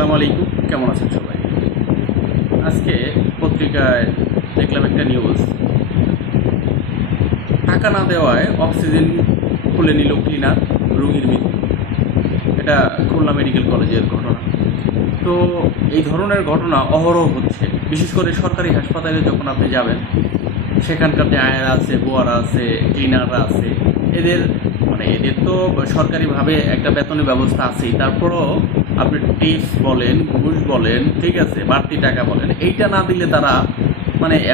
আসসালামু আলাইকুম, কেমন আছেন সবাই? আজকে পত্রিকায় দেখলাম একটা নিউজ, টাকা না দেওয়ায় অক্সিজেন খুলে নিল ক্লিনার, রোগীর মৃত্যু। এটা খুলনা মেডিকেল কলেজের ঘটনা। তো এই ধরনের ঘটনা অহরহ হচ্ছে, বিশেষ করে সরকারি হাসপাতালে যখন আপনি যাবেন, সেখানকার আয়ারা আছে, বোয়ারা আছে, ক্লিনাররা আছে, এদের এদের তো সরকারিভাবে একটা বেতনের ব্যবস্থা আছেই, তারপরও আপনি টিপস বলেন, ঘুষ বলেন, ঠিক আছে, বাড়তি টাকা বলেন, এইটা না দিলে তারা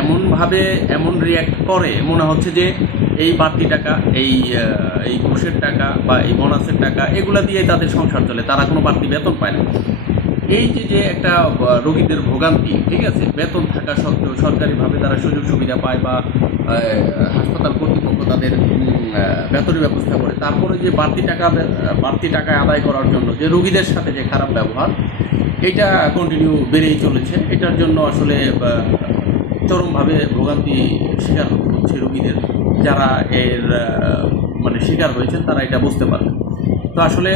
এমনভাবে এমন রিয়্যাক্ট করে, মনে হচ্ছে যে এই বাড়তি টাকা, এই ঘুষের টাকা বা এই বোনাসের টাকা, এগুলা দিয়ে তাদের সংসার চলে, তারা কোনো বাড়তি বেতন পায় না। এই যে একটা রোগীদের ভোগান্তি, ঠিক আছে, বেতন থাকা সত্ত্বেও সরকারিভাবে তারা সুযোগ সুবিধা পায় বা হাসপাতাল কর্তৃপক্ষ তাদের বেতনের ব্যবস্থা করে, তারপরে যে বাড়তি টাকা আদায় করার জন্য যে রোগীদের সাথে যে খারাপ ব্যবহার, এটা কন্টিনিউ বেড়েই চলেছে। এটার জন্য আসলে চরমভাবে ভোগান্তি শিকার হতে হচ্ছে রোগীদের। যারা এর শিকার হয়েছেন তারা এটা বুঝতে পারবেন। তো আসলে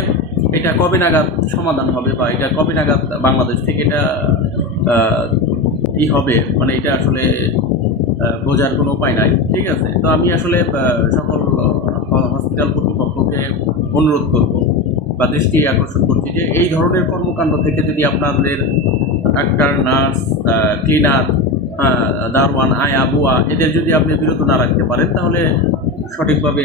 এটা কবে নাগাদ সমাধান হবে বা এটা কবে নাগাদ বাংলাদেশ থেকে এটা হবে, এটা আসলে বোঝার কোনো উপায় নাই, ঠিক আছে। তো আমি আসলে সকল হসপিটাল কর্তৃপক্ষকে অনুরোধ করব বা দৃষ্টি আকর্ষণ করছি যে এই ধরনের কর্মকাণ্ড থেকে যদি আপনাদের ডাক্তার, নার্স, ক্লিনার, দারোয়ান, আয়া, বুয়া, এদের যদি আপনি বিরত না রাখতে পারেন, তাহলে সঠিকভাবে